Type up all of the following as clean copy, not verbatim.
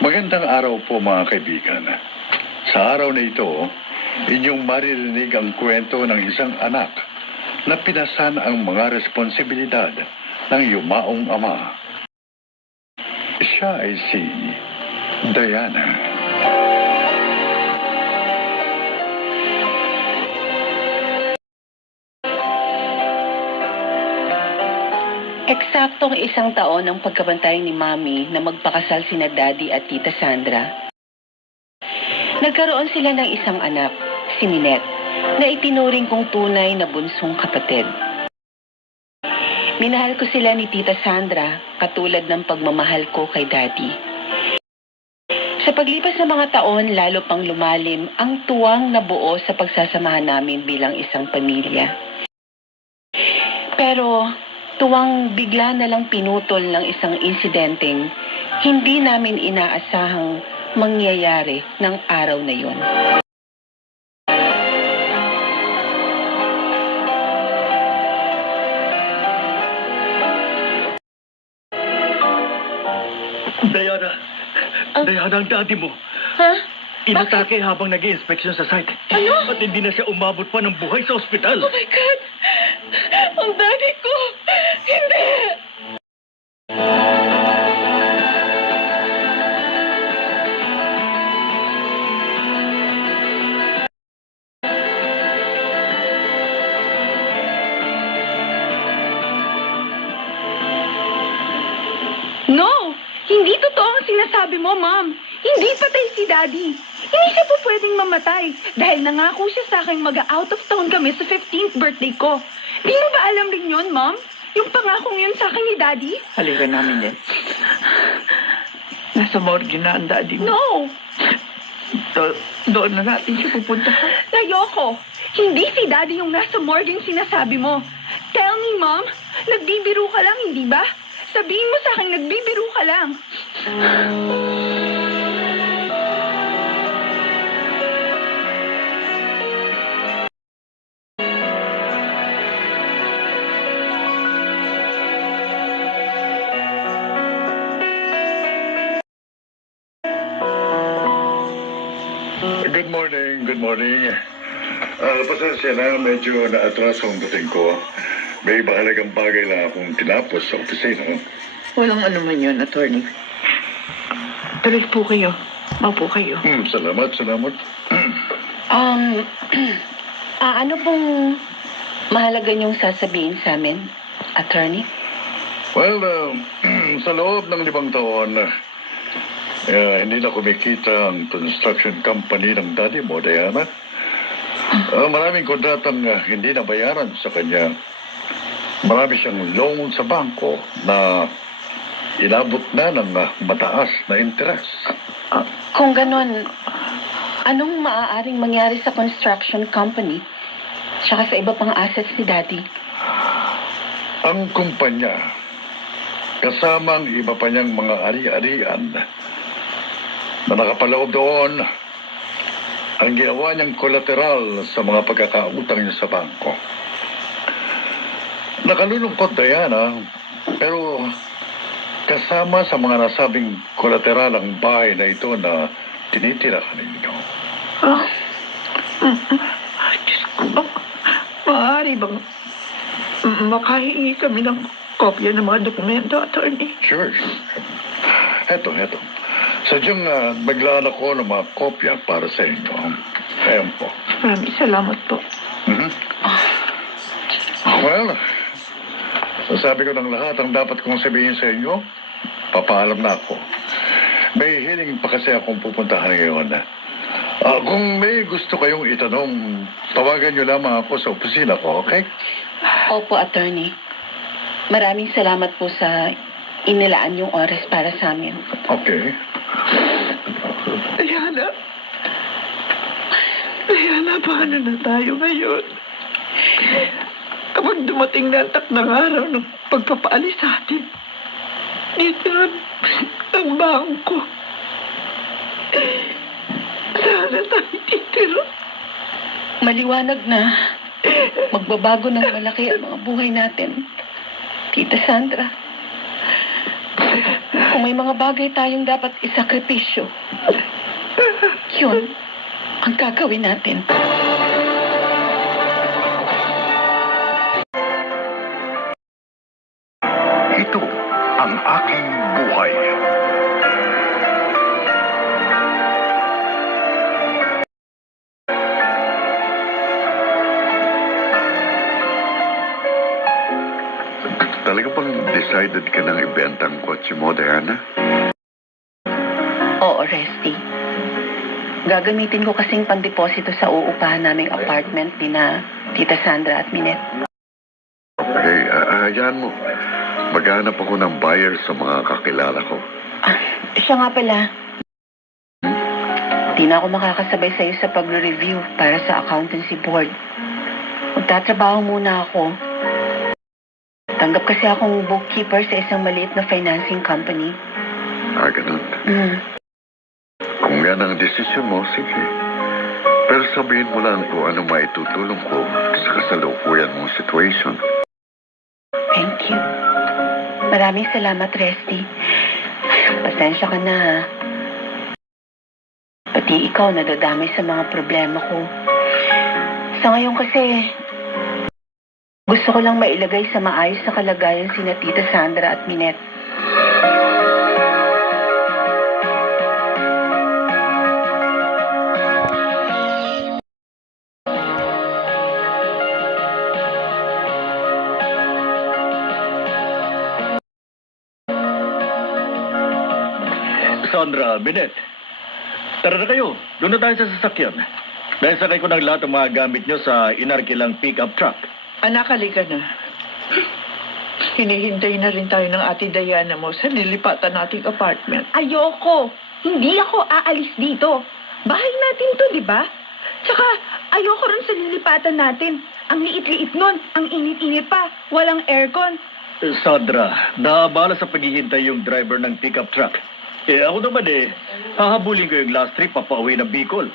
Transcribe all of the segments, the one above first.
Magandang araw po mga kaibigan. Sa araw na ito, inyong maririnig ang kwento ng isang anak na pinasan ang mga responsibilidad ng yumaong ama. Siya ay si Diana. Eksaktong 1 taon ang pagkabantay ni Mami na magpakasal sina Daddy at Tita Sandra. Nagkaroon sila ng isang anak, si Minette, na itinuring kong tunay na bunsong kapatid. Minahal ko sila ni Tita Sandra katulad ng pagmamahal ko kay Daddy. Sa paglipas ng mga taon, lalo pang lumalim ang tuwang nabuo sa pagsasamahan namin bilang isang pamilya. Pero tuwang bigla na lang pinutol ng isang insidenteng hindi namin inaasahang mangyayari ng araw na yun. Diana! Diana, ang daddy mo. Ha? Inatake habang nag-i-inspection sa site. Ano? At hindi na siya umabot pa ng buhay sa ospital. Oh my God! Ang daddy ko! Hindi! No! Hindi totoo ang sinasabi mo, Ma'am. Hindi patay si Daddy. Hindi siya po pwedeng mamatay dahil nangako siya sa akin mag-out of town kami sa 15th birthday ko. Di mo ba alam rin yun, Ma'am? Yung pangakong yun sa akin ni Daddy? Halika namin din. Nasa morgue na ang daddy mo. No! Doon na natin siya pupuntahan. Ayoko. Hindi si Daddy yung nasa morgue yung sinasabi mo. Tell me, Ma'am, nagbibiro ka lang, hindi ba? Sabihin mo sa akin, nagbibiro ka lang. Good morning, good morning. Pasensya na, medyo naatraso ang dating ko. May mahalagang bagay lang akong tinapos sa opisina. Walang anuman yun, attorney. Tuloy po kayo. Maupo kayo. Salamat. Ano pong mahalaga niyong sasabihin sa amin, attorney? Well, sa loob ng 5 taon, hindi na kumikita ang construction company ng daddy mo, Diana. Maraming kontratang hindi nabayaran sa kanya. Marami siyang loan sa bangko na inabot na ng mataas na interes. Kung ganon, anong maaaring mangyari sa construction company tsaka sa iba pang assets ni Daddy? Ang kumpanya, kasama ang iba pa niyang mga ari-arian na nakapaloob doon, ang ginawa niyang kolateral sa mga pagkakautang niya sa bangko. Nakalulungkot, Diana, pero kasama sa mga nasabing kolateral ang bahay na ito na tinitirahan ninyo. Diyos ko. Maaari bang makahingi kami ng kopya ng mga dokumento, attorney? Sure. Heto. Sadyang maglaan ako ng mga kopya para sa inyo. Ayan po. Maraming salamat po. Well, sabi ko ng lahat ang dapat kong sabihin sa inyo. Papaalam na ako. May hiling pa kasi akong pupuntahan ngayon. Kung may gusto kayong itanong, tawagan niyo lamang ako sa opisina ko, okay? Opo, attorney. Maraming salamat po sa inilaan yung oras para sa amin. Okay. Diana, paano na tayo ngayon? Kapag dumating na ang takdang araw ng pagpapaalis sa atin, dito ang bangko. Sana tayo titira. Maliwanag na magbabago ng malaki ang mga buhay natin. Tita Sandra. Kung may mga bagay tayong dapat isakripisyo, yun ang gagawin natin. Ito ang aking buhay. Talaga bang decided ka ng ibenta ang kotse mo, Diana? Oo, Resty. Gagamitin ko kasing pandeposito sa uupahan naming apartment ni na Tita Sandra at Minette. Okay, hayaan mo. Maghanap ako ng buyer sa mga kakilala ko. Ah, siya nga pala. Di na ako makakasabay sa'yo sa pagre-review para sa accountancy board. Magtatrabaho muna ako. Tanggap kasi akong bookkeeper sa isang maliit na financing company. Ganun. Mm. Kung yan ang desisyon mo, sige. Pero sabihin mo lang kung ano maitutulong ko sa kasalukuyan mong situation. Thank you. Maraming salamat, Resty. Pasensya ka na, ha? Pati ikaw nadadamay sa mga problema ko. Sa ngayon kasi, gusto ko lang mailagay sa maayos na kalagayan sina Tita Sandra at Minette. Sandra, Binet. Tara na kayo. Doon na tayo sa sasakyan. Dahil sakay ko ng lahat ng mga gamit nyo sa inarkilang pick-up truck. Anak, halika na. Hinihintay na rin tayo ng ate Diana mo sa nilipatan nating apartment. Ayoko. Hindi ako aalis dito. Bahay natin to, di ba? Tsaka, ayoko rin sa lilipatan natin. Ang liit-liit nun, ang init-init pa, walang aircon. Sandra, naabala sa paghihintay yung driver ng pick-up truck. Ako naman hahabulin ko yung last trip papauwi ng Bicol.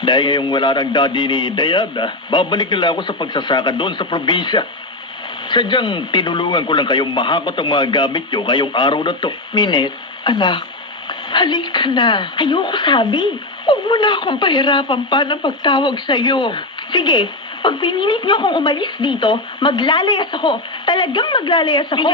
Dahil ngayong wala ng daddy ni Diana, babalik nila ako sa pagsasaka doon sa probinsya. Sadyang tinulungan ko lang kayong mahakot ang mga gamit nyo ngayong araw na to. Minette, anak, halika na. Ayoko sabi. Huwag mo na akong pahirapan pa ng pagtawag sa'yo. Sige, pag pinilit niyo akong umalis dito, maglalayas ako. Talagang maglalayas ako.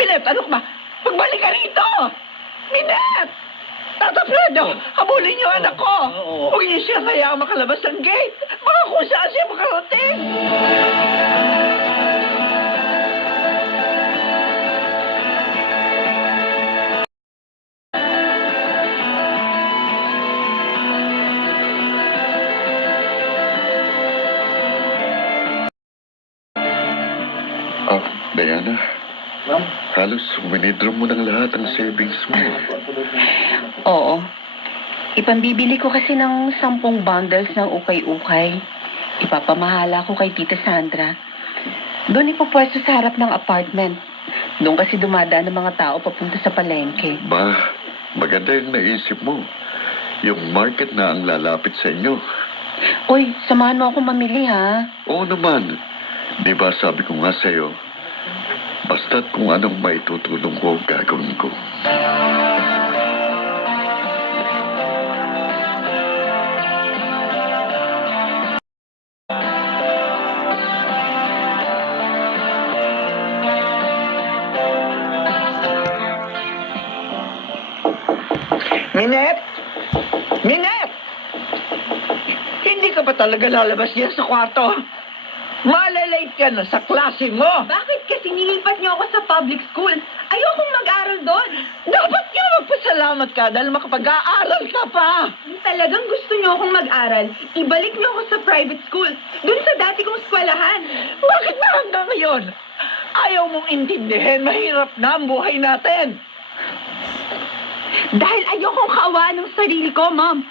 Minette, ano ka ba? Pagbalik ka rito! Minette! Tata Fredo, habulin niyo anak ko! Oo. Huwag niyo siya hayaang makalabas ng gate! Baka kung saan siya makarating! Diana, halos winidro mo ng lahat ang savings mo. Oo. Ipambibili ko kasi ng 10 bundles ng ukay-ukay. Ipapamahala ko kay Tita Sandra. Doon ipopwesto sa harap ng apartment. Doon kasi dumadaan ng mga tao papunta sa palengke. Ba, maganda yung naisip mo. Yung market na ang lalapit sa inyo. Uy, samahan mo ako mamili, ha? Oo naman. Di ba sabi ko nga sa'yo, basta't kung anong maitutulong ko, gagawin ko. Minette! Minette! Hindi ka ba talaga lalabas diyan sa kwarto? Malalate ka na sa klase mo! Bakit kasi nilipat niyo ako sa public school? Ayokong mag-aral doon. Dapat nga magpasalamat ka dahil makapag-aaral ka pa! Kung talagang gusto niyo akong mag-aral, ibalik niyo ako sa private school. Doon sa dati kong eskwelahan. Bakit ba hanggang ngayon? Ayaw mong intindihin, mahirap na ang buhay natin! Dahil ayokong kaawaan ng sarili ko, Ma'am.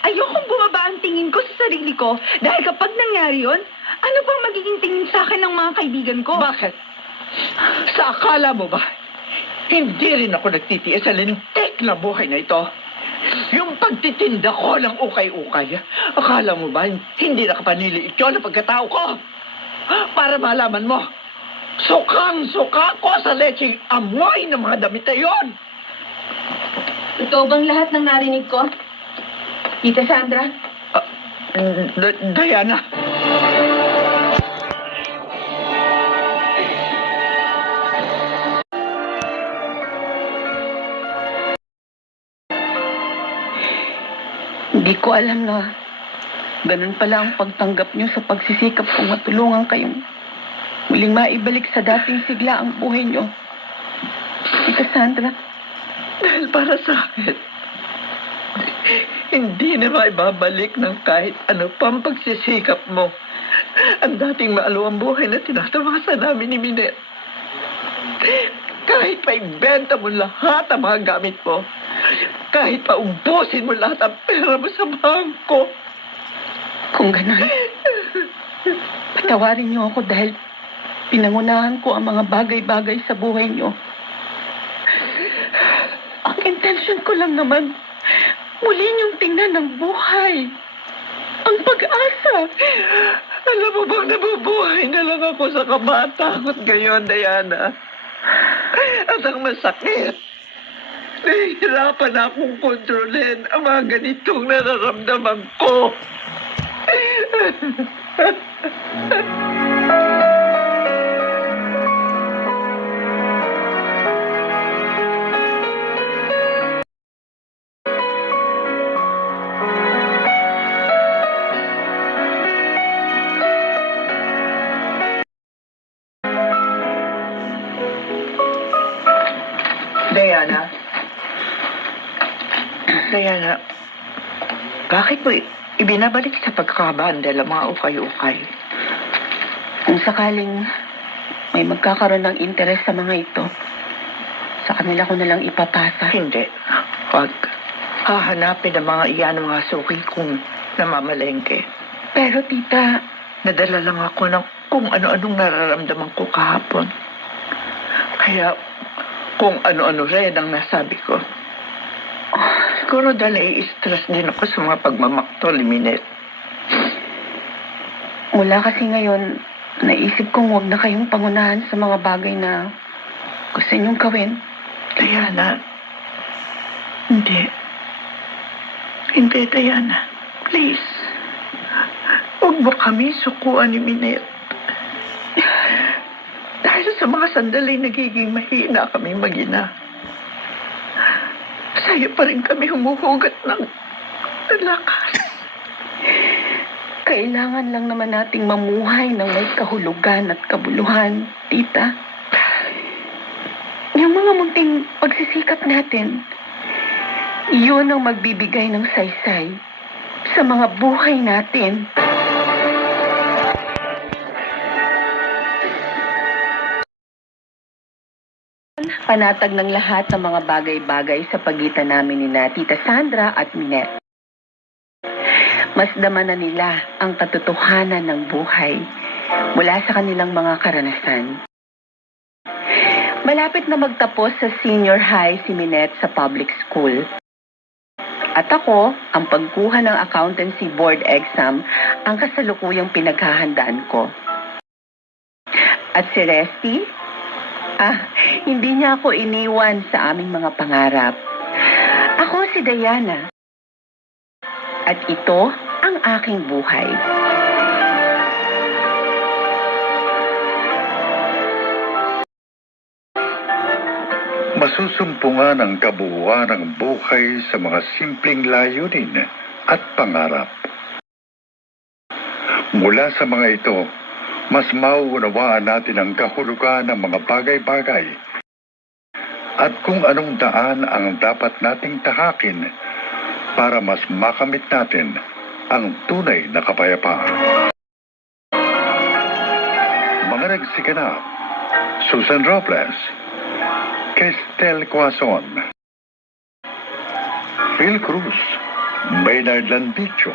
Ayokong bumaba ang tingin ko sa sarili ko dahil kapag nangyari yun, ano pang magiging tingin sa akin ng mga kaibigan ko? Bakit? Sa akala mo ba, hindi rin ako nagtitiis sa lintik na buhay na ito? Yung pagtitinda ko ng ukay-ukay, akala mo ba hindi nakapanili ito na pagkatao ko? Para malaman mo, sukang-suka ko sa lecheng amoy ng mga damit na yun. Totoo bang lahat ng narinig ko? Tita Sandra? Diana, Hindi ko alam na ganun pala ang pagtanggap niyo sa pagsisikap kong matulungan kayong muling maibalik sa dating sigla ang buhay niyo. Tita Sandra, dahil para sa akin, hindi na maibabalik ng kahit ano pang pagsisikap mo ang dating maaluang buhay na tinatawasan namin ni Minet. Kahit pa ibenta mo lahat ang mga gamit mo, kahit pa ubusin mo lahat ang pera mo sa bangko. kung ganun, patawarin niyo ako dahil pinangunahan ko ang mga bagay-bagay sa buhay niyo. Ang intention ko lang naman, muli niyong tingnan ng buhay. Ang pag-asa. Alam mo bang nabubuhay na lang ako sa kabatakot ngayon, Diana? At ang masakit, nahihirapan akong kontrolin ang mga ganitong nararamdaman ko. Diana, bakit mo ibinabalik sa pagkakabandal ang mga ukay-ukay? Kung sakaling may magkakaroon ng interes sa mga ito, sa kanila ko nalang ipapasa. Hindi. Huwag. Hahanapin ang mga iyan ng mga suki kung namamalengke. Pero tita, Nadala lang ako ng kung ano-anong nararamdaman ko kahapon. Kaya kung ano-ano rin ang nasabi ko. Siguro dahil nai-stress din ako sa mga pagmamaktol ni Minet. mula kasi ngayon, naisip kong huwag na kayong pangunahan sa mga bagay na gusto niyong gawin. Diana, hindi. Hindi, Diana. Please. Huwag mo kami sukuan ni Minet. Dahil sa mga sandali nagiging mahina kami mag-ina. Sa'yo pa rin kami humuhugot ng lakas. Kailangan lang naman nating mamuhay ng may kahulugan at kabuluhan, tita. Yung mga munting pagsisikap natin, yun ang magbibigay ng saysay sa mga buhay natin. Panatag ng lahat ng mga bagay-bagay sa pagitan namin ni na Tita Sandra at Minet. Masdaman na nila ang katotohanan ng buhay mula sa kanilang mga karanasan. Malapit na magtapos sa senior high si Minet sa public school. At ako, ang pagkuha ng accountancy board exam ang kasalukuyang pinaghahandaan ko. At si Resty? Hindi niya ako iniwan sa aming mga pangarap. Ako si Diana. At ito ang aking buhay. Masusumpungan ang kabuuan ng buhay sa mga simpleng layunin at pangarap. Mula sa mga ito, mas mauunawaan natin ang kahulugan ng mga bagay-bagay at kung anong daan ang dapat nating tahakin para mas makamit natin ang tunay na kapayapaan. Mga nagsiganap, Susan Robles, Kestel Quazon, Phil Cruz, Maynard Landicho,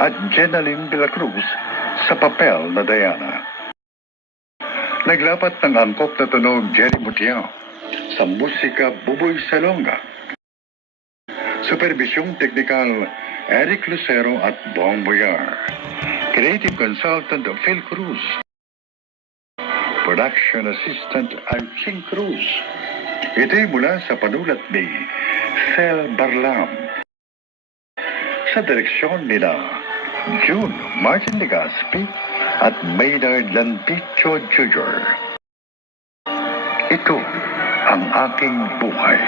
at Jenaline de la Cruz sa papel na Diana. Naglapat ng angkop na tunog Jerry Mutiao, sa musika Buboy Salonga. Supervisyong teknikal Eric Lucero at Bong Boyar. Creative Consultant Phil Cruz. Production Assistant Alching Cruz. Ito'y mula sa panulat ni Fel Barlam. Sa direksyon nila June Martin Legaspi at Maynard Landicho Jr. Ito ang aking buhay.